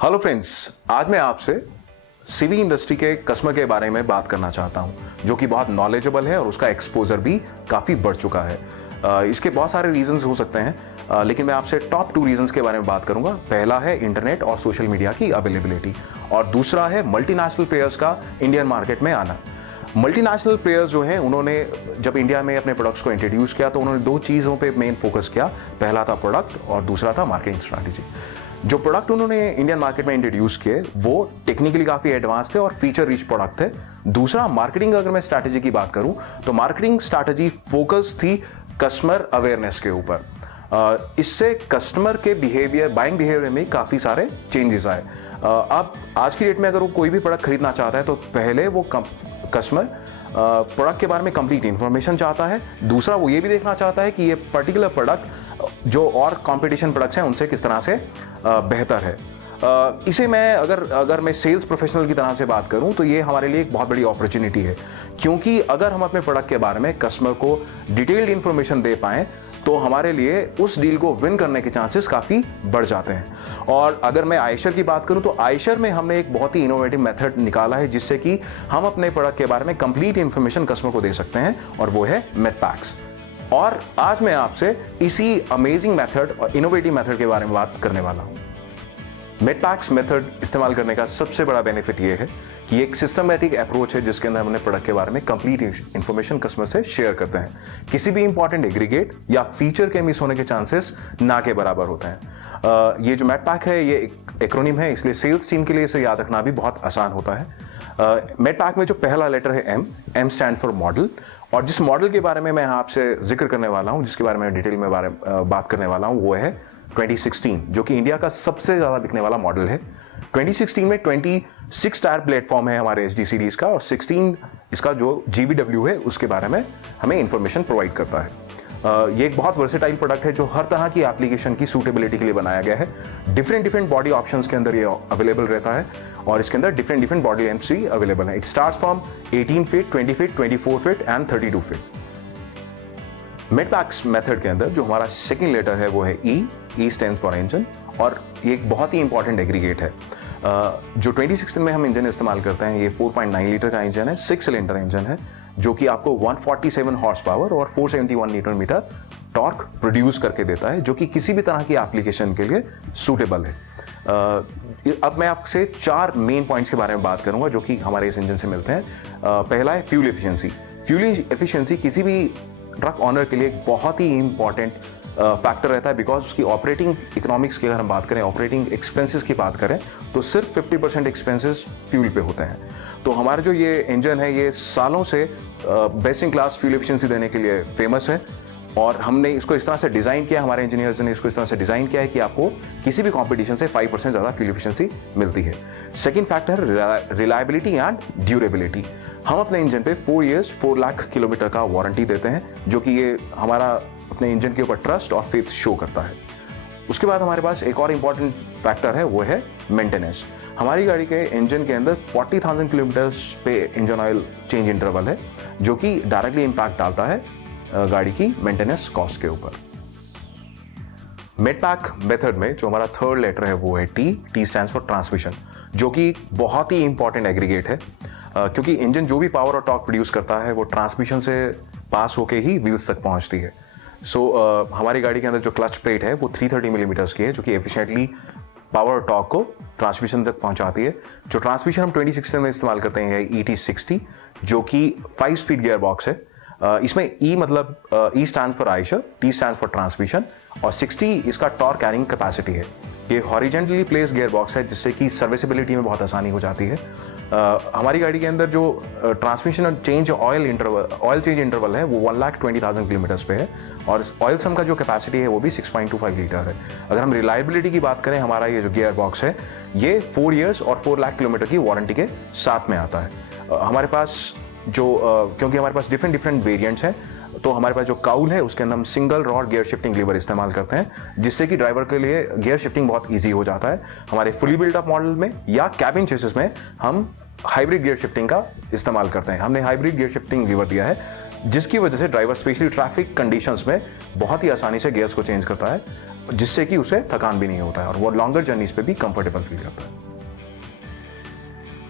Hello friends, आज मैं आपसे सीवी इंडस्ट्री के कस्टमर के बारे में बात करना चाहता हूं, जो कि बहुत नॉलेजेबल है और उसका एक्सपोजर भी काफ़ी बढ़ चुका है। इसके बहुत सारे रीजंस हो सकते हैं, लेकिन मैं आपसे टॉप 2 रीजंस के बारे में बात करूंगा। पहला है इंटरनेट और सोशल मीडिया की अवेलेबिलिटी, और दूसरा है मल्टीनेशनल प्लेयर्स का इंडियन मार्केट में आना। मल्टीनेशनल प्लेयर्स जो हैं, उन्होंने जब इंडिया में अपने प्रोडक्ट्स को इंट्रोड्यूस किया तो उन्होंने 2 चीज़ों पे मेन फोकस किया। पहला था प्रोडक्ट और दूसरा था मार्केटिंग स्ट्रैटेजी। जो प्रोडक्ट उन्होंने इंडियन मार्केट में इंट्रोड्यूस किए वो टेक्निकली काफ़ी एडवांस थे और फीचर रिच प्रोडक्ट थे। दूसरा मार्केटिंग, अगर मैं स्ट्रैटेजी की बात करूं तो मार्केटिंग स्ट्रैटेजी फोकस थी कस्टमर अवेयरनेस के ऊपर। इससे कस्टमर के बिहेवियर, बाइंग बिहेवियर में काफ़ी सारे चेंजेस आए। अब आज की डेट में अगर वो कोई भी प्रोडक्ट खरीदना चाहता है तो पहले वो कस्टमर प्रोडक्ट के बारे में कंप्लीट इंफॉर्मेशन चाहता है। दूसरा, वो ये भी देखना चाहता है कि ये पर्टिकुलर प्रोडक्ट जो और कंपटीशन प्रोडक्ट्स हैं उनसे किस तरह से बेहतर है। इसे मैं अगर मैं सेल्स प्रोफेशनल की तरह से बात करूं तो ये हमारे लिए एक बहुत बड़ी अपॉर्चुनिटी है, क्योंकि अगर हम अपने प्रोडक्ट के बारे में कस्टमर को डिटेल्ड इंफॉर्मेशन दे पाएं तो हमारे लिए उस डील को विन करने के चांसेस काफ़ी बढ़ जाते हैं। और अगर मैं आयशर की बात करूं तो आयशर में हमने एक बहुत ही इनोवेटिव मेथड निकाला है जिससे कि हम अपने प्रोडक्ट के बारे में कंप्लीट इंफॉर्मेशन कस्टमर को दे सकते हैं, और वो है मेटपैक्स। और आज मैं आपसे इसी अमेजिंग मेथड और इनोवेटिव मेथड के बारे में बात करने वाला हूं। मेटपैक्स मेथड इस्तेमाल करने का सबसे बड़ा बेनिफिट ये है कि ये एक सिस्टमैटिक अप्रोच है जिसके अंदर हमने प्रोडक्ट के बारे में कंप्लीट इंफॉर्मेशन कस्टमर से शेयर करते हैं। किसी भी इंपॉर्टेंट एग्रीगेट या फीचर के मिस होने के चांसेस ना के बराबर होते हैं। ये जो मेटपैक है ये एक एक्रोनिम है, इसलिए सेल्स टीम के लिए इसे याद रखना भी बहुत आसान होता है। मेटपैक में जो पहला लेटर है एम स्टैंड फॉर मॉडल, और जिस मॉडल के बारे में मैं आपसे जिक्र करने वाला हूं, जिसके बारे में डिटेल में बात करने वाला हूं, वो है 2016, जो कि इंडिया का सबसे ज्यादा बिकने वाला मॉडल है। 2016 में 26 टायर प्लेटफॉर्म है हमारे HD सीरीज का, और 16 इसका जो GVW है उसके बारे में हमें इंफॉर्मेशन प्रोवाइड करता है। ये एक बहुत वर्सेटाइल प्रोडक्ट है जो हर तरह की एप्लीकेशन की सूटेबिलिटी के लिए बनाया गया है। डिफरेंट बॉडी ऑप्शंस के अंदर ये अवेलेबल रहता है, और इसके अंदर डिफरेंट बॉडी लेंथ्स भी अवेलेबल है। It starts from 18 feet, 20 feet, 24 feet and 32 feet. मेटपैक्स मेथड के अंदर जो हमारा सेकंड लेटर है वो है ई स्टैंड्स फॉर इंजन, और ये एक बहुत ही इंपॉर्टेंट एग्रीगेट है। जो 2016 में हम इंजन इस्तेमाल करते हैं ये 4.9 लीटर का इंजन है, 6 सिलेंडर इंजन है, जो कि आपको 147 हॉर्स पावर और 471 न्यूटन मीटर टॉर्क प्रोड्यूस करके देता है, जो कि किसी भी तरह की एप्लीकेशन के लिए सूटेबल है। अब मैं आपसे 4 मेन पॉइंट्स के बारे में बात करूंगा जो कि हमारे इस इंजन से मिलते हैं। पहला है फ्यूल एफिशिएंसी। फ्यूल एफिशिएंसी किसी भी ट्रक ऑनर के लिए एक बहुत ही इंपॉर्टेंट फैक्टर रहता है, बिकॉज उसकी ऑपरेटिंग इकोनॉमिक्स की अगर हम बात करें, ऑपरेटिंग एक्सपेंसेस की बात करें तो सिर्फ 50% एक्सपेंसेस फ्यूल पे होते हैं। तो हमारा जो ये इंजन है ये सालों से best in class fuel efficiency देने के लिए फेमस है, और हमने इसको इस तरह से डिज़ाइन किया, हमारे इंजीनियर्स ने इसको इस तरह से डिज़ाइन किया है कि आपको किसी भी कंपटीशन से 5% ज़्यादा फ्यूल एफिशिएंसी मिलती है। सेकंड फैक्टर है रिलायबिलिटी एंड ड्यूरेबिलिटी। हम अपने इंजन पे 4 इयर्स 4 लाख किलोमीटर का वारंटी देते हैं, जो कि ये हमारा अपने इंजन के ऊपर ट्रस्ट और फेथ शो करता है। उसके बाद हमारे पास एक और इम्पॉर्टेंट फैक्टर है, वो है मेंटेनेंस। हमारी गाड़ी के इंजन के अंदर 40,000 किलोमीटर्स पे इंजन ऑयल चेंज इंटरवल है, जो कि डायरेक्टली इंपैक्ट डालता है गाड़ी की मेंटेनेंस कॉस्ट के ऊपर। मेटपैक मेथड में जो हमारा थर्ड लेटर है वो है टी स्टैंड्स फॉर ट्रांसमिशन, जो कि बहुत ही इंपॉर्टेंट एग्रीगेट है, क्योंकि इंजन जो भी पावर और टॉर्क प्रोड्यूस करता है वो ट्रांसमिशन से पास होके ही व्हील्स तक पहुंचती है। हमारी गाड़ी के अंदर जो क्लच प्लेट है वो 330 मिलीमीटर्स की है, जो कि एफिशिएंटली पावर और टॉर्क को ट्रांसमिशन तक पहुंचाती है। जो ट्रांसमिशन हम 2016 में इस्तेमाल करते हैं ET60, जो कि 5 स्पीड गियर बॉक्स है। इसमें E मतलब E stand for Eicher, T stand for transmission, और 60 इसका टॉर्क कैरिंग कैपेसिटी है। ये हॉरिजेंटली प्लेस गियर बॉक्स है जिससे कि सर्विसिबिलिटी में बहुत आसानी हो जाती है। हमारी गाड़ी के अंदर जो ट्रांसमिशन और चेंज ऑयल चेंज इंटरवल है वो 1,20,000 किलोमीटर्स पे है, और ऑयल सम का जो कैपेसिटी है वो भी 6.25 लीटर है। अगर हम रिलायबिलिटी की बात करें, हमारा ये जो गियर बॉक्स है ये 4 इयर्स और 4 लाख किलोमीटर की वारंटी के साथ में आता है। हमारे पास क्योंकि हमारे पास डिफरेंट वेरिएंट्स हैं, तो हमारे पास जो काउल है उसके अंदर हम single rod gear shifting lever इस्तेमाल करते हैं, जिससे कि ड्राइवर के लिए गियर शिफ्टिंग बहुत इजी हो जाता है। हमारे फुली बिल्ट अप मॉडल में या कैबिन चेसिस में हम हाइब्रिड गियर शिफ्टिंग का इस्तेमाल करते हैं। हमने हाइब्रिड गियर शिफ्टिंग लीवर दिया है, जिसकी वजह से ड्राइवर स्पेशली ट्रैफिक कंडीशंस में बहुत ही आसानी से गियर्स को चेंज करता है। जिससे कि उसे थकान भी नहीं होता है और वो लॉन्गर जर्नीज पे भी कंफर्टेबल फील करता है।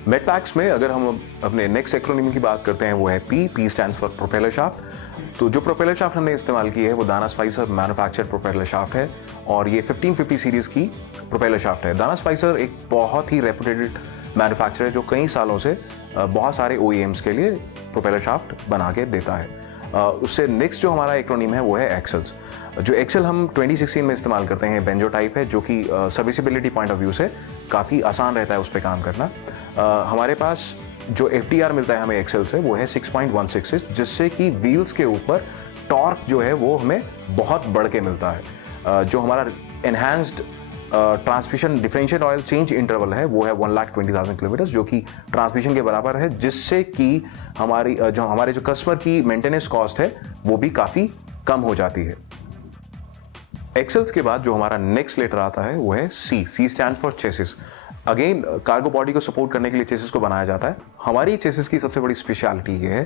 मेटपैक्स में अगर हम अपने नेक्स्ट एक्रोनिम की बात करते हैं वो है P stands for propeller shaft. तो जो प्रोपेलर शाफ्ट हमने इस्तेमाल की है वो दाना स्पाइसर मैन्युफैक्चर्ड प्रोपेलर शाफ्ट है और ये 1550 सीरीज की प्रोपेलर शाफ्ट है। दाना स्पाइसर एक बहुत ही रेपुटेड मैन्युफैक्चरर है जो कई सालों से बहुत सारे OEMs के लिए प्रोपेलर शाफ्ट बना के देता है। उससे नेक्स्ट जो हमारा एक्रोनिम है वो है एक्सेल्स। जो एक्सेल हम 2016 में इस्तेमाल करते हैं बेंजो टाइप है जो कि सर्विसिबिलिटी पॉइंट ऑफ व्यू से काफ़ी आसान रहता है उस पर काम करना। हमारे पास जो FTR मिलता है हमें एक्सेल से वो है 6.166 जिससे कि व्हील्स के ऊपर टॉर्क जो है वो हमें बहुत बढ़ के मिलता है। जो हमारा enhanced transmission differential oil change interval है वो है 1,20,000 किलोमीटर जो कि ट्रांसमिशन के बराबर है, जिससे कि हमारे जो कस्टमर की मेंटेनेंस कॉस्ट है वो भी काफ़ी कम हो जाती है। एक्सेल्स के बाद जो हमारा नेक्स्ट लेटर आता है वो है C stand for chassis. Again cargo body को सपोर्ट करने के लिए चेसिस को बनाया जाता है। हमारी चेसिस की सबसे बड़ी स्पेशलिटी ये है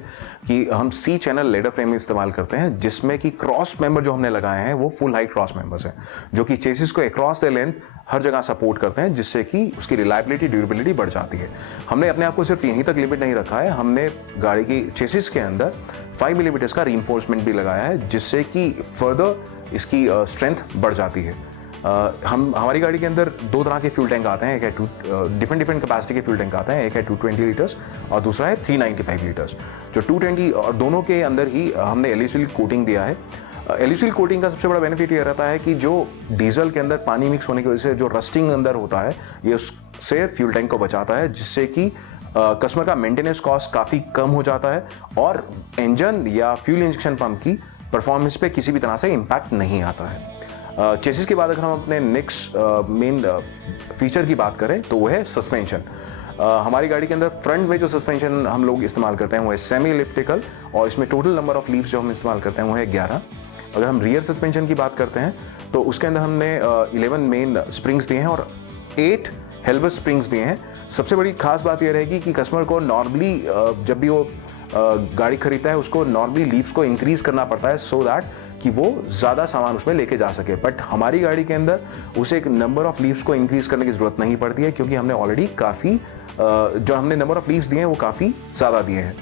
कि हम C चैनल लेडर फ्रेम इस्तेमाल करते हैं जिसमें कि क्रॉस मेंबर जो हमने लगाए हैं वो फुल हाइट क्रॉस मेंबर्स हैं जो कि चेसिस को अक्रॉस द लेंथ हर जगह सपोर्ट करते हैं, जिससे कि उसकी रिलायबिलिटी ड्यूरेबिलिटी बढ़ जाती है। हमने अपने आप को सिर्फ यहीं तक लिमिट नहीं रखा है, हमने गाड़ी की चेसिस के अंदर 5 मिलीमीटर का रीइंफोर्समेंट भी लगाया है जिससे कि फर्दर इसकी स्ट्रेंथ बढ़ जाती है। हमारी गाड़ी के अंदर 2 तरह के फ्यूल टैंक आते हैं, एक है डिफरेंट कैपेसिटी के फ्यूल टैंक आते हैं, एक है 220 लीटर्स और दूसरा है 395 लीटर्स। जो 220 और दोनों के अंदर ही हमने एल्यूसिल कोटिंग दिया है। एल्यूसिल कोटिंग का सबसे बड़ा बेनिफिट ये रहता है कि जो डीजल के अंदर पानी मिक्स होने की वजह से जो रस्टिंग अंदर होता है ये उससे फ्यूल टैंक को बचाता है, जिससे कि कस्टमर का मेंटेनेंस कॉस्ट काफ़ी कम हो जाता है और इंजन या फ्यूल इंजेक्शन पंप की परफॉर्मेंस पे किसी भी तरह से इम्पैक्ट नहीं आता है। चेसिस के बाद अगर हम अपने नेक्स्ट मेन फीचर की बात करें तो वो है सस्पेंशन। हमारी गाड़ी के अंदर फ्रंट में जो सस्पेंशन हम लोग इस्तेमाल करते हैं वो है सेमी इलिप्टिकल और इसमें टोटल नंबर ऑफ लीव्स जो हम इस्तेमाल करते हैं वो है 11। अगर हम रियर सस्पेंशन की बात करते हैं तो उसके अंदर हमने 11 मेन स्प्रिंग्स दिए हैं और 8 हेल्बर स्प्रिंग्स दिए हैं। सबसे बड़ी खास बात यह रहेगी कि कस्टमर को नॉर्मली जब भी वो गाड़ी खरीदता है उसको नॉर्मली लीव्स को इंक्रीज करना पड़ता है सो दैट कि वो ज़्यादा सामान उसमें लेके जा सके, बट हमारी गाड़ी के अंदर उसे एक नंबर ऑफ लीव्स को इंक्रीज करने की ज़रूरत नहीं पड़ती है क्योंकि हमने ऑलरेडी काफ़ी जो हमने नंबर ऑफ लीव्स दिए हैं वो काफ़ी ज़्यादा दिए हैं।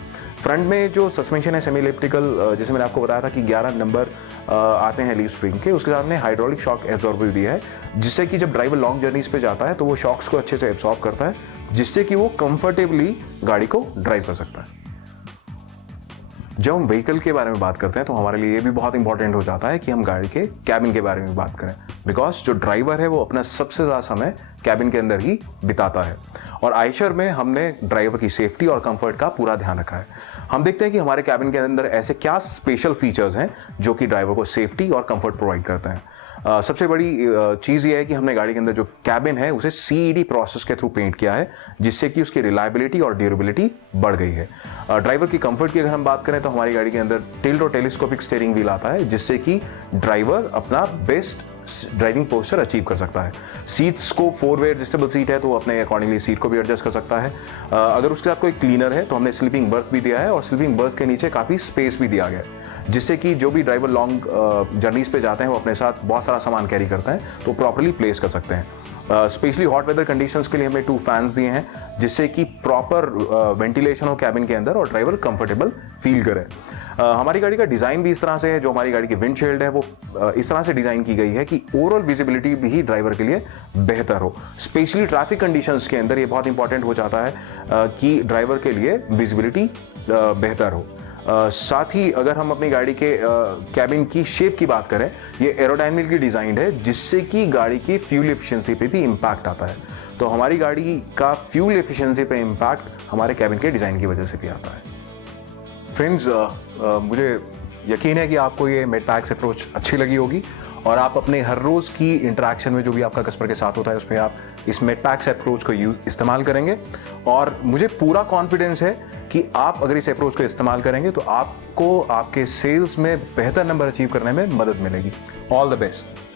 फ्रंट में जो सस्पेंशन है सेमी इलिप्टिकल, जैसे मैंने आपको बताया था कि 11 नंबर आते हैं लीव स्प्रिंग के, उसके साथ में हाइड्रोलिक शॉक एब्जॉर्बर दिया है जिससे कि जब ड्राइवर लॉन्ग जर्नीज पे जाता है तो वो शॉक्स को अच्छे से एब्जॉर्ब करता है जिससे कि वो कंफर्टेबली गाड़ी को ड्राइव कर सकता है। जब हम व्हीकल के बारे में बात करते हैं तो हमारे लिए ये भी बहुत इंपॉर्टेंट हो जाता है कि हम गाड़ी के कैबिन के बारे में बात करें, बिकॉज जो ड्राइवर है वो अपना सबसे ज़्यादा समय कैबिन के अंदर ही बिताता है और आयशर में हमने ड्राइवर की सेफ्टी और कंफर्ट का पूरा ध्यान रखा है। हम देखते हैं कि हमारे कैबिन के अंदर ऐसे क्या स्पेशल फीचर्स हैं जो कि ड्राइवर को सेफ्टी और कंफर्ट प्रोवाइड करते हैं। सबसे बड़ी चीज़ ये है कि हमने गाड़ी के अंदर जो कैबिन है उसे CED प्रोसेस के थ्रू पेंट किया है जिससे कि उसकी रिलायबिलिटी और ड्यूरेबिलिटी बढ़ गई है। ड्राइवर की कंफर्ट की अगर हम बात करें तो हमारी गाड़ी के अंदर टिल्ट और टेलीस्कोपिक स्टीयरिंग व्हील आता है जिससे कि ड्राइवर अपना बेस्ट ड्राइविंग पोस्चर अचीव कर सकता है। सीट्स को 4 वे एडजस्टेबल सीट है तो अपने अकॉर्डिंगली सीट को भी एडजस्ट कर सकता है। अगर उसके साथ कोई क्लीनर है तो हमने स्लीपिंग बर्थ भी दिया है और स्लीपिंग बर्थ के नीचे काफ़ी स्पेस भी दिया गया है जिससे कि जो भी ड्राइवर लॉन्ग जर्नीज पे जाते हैं वो अपने साथ बहुत सारा सामान कैरी करते हैं तो प्रॉपर्ली प्लेस कर सकते हैं। स्पेशली हॉट वेदर कंडीशंस के लिए हमने 2 फैंस दिए हैं जिससे कि प्रॉपर वेंटिलेशन हो कैबिन के अंदर और ड्राइवर कंफर्टेबल फील करे। हमारी गाड़ी का डिज़ाइन भी इस तरह से है, जो हमारी गाड़ी की विंडशील्ड है वो इस तरह से डिज़ाइन की गई है कि ओवरऑल विजिबिलिटी भी ड्राइवर के लिए बेहतर हो। स्पेशली ट्रैफिक कंडीशंस के अंदर ये बहुत इंपॉर्टेंट हो जाता है कि ड्राइवर के लिए विजिबिलिटी बेहतर हो। साथ ही अगर हम अपनी गाड़ी के कैबिन की शेप की बात करें, ये एरोडायनेमिकली डिज़ाइंड है जिससे कि गाड़ी की फ्यूल एफिशिएंसी पे भी इम्पैक्ट आता है। तो हमारी गाड़ी का फ्यूल एफिशिएंसी पे इम्पैक्ट हमारे कैबिन के डिज़ाइन की वजह से भी आता है। फ्रेंड्स, मुझे यकीन है कि आपको ये मेटपैक्स अप्रोच अच्छी लगी होगी और आप अपने हर रोज़ की इंटरेक्शन में जो भी आपका कस्टमर के साथ होता है उसमें आप इस मेटपैक्स अप्रोच को इस्तेमाल करेंगे और मुझे पूरा कॉन्फिडेंस है कि आप अगर इस अप्रोच को इस्तेमाल करेंगे तो आपको आपके सेल्स में बेहतर नंबर अचीव करने में मदद मिलेगी। All the best.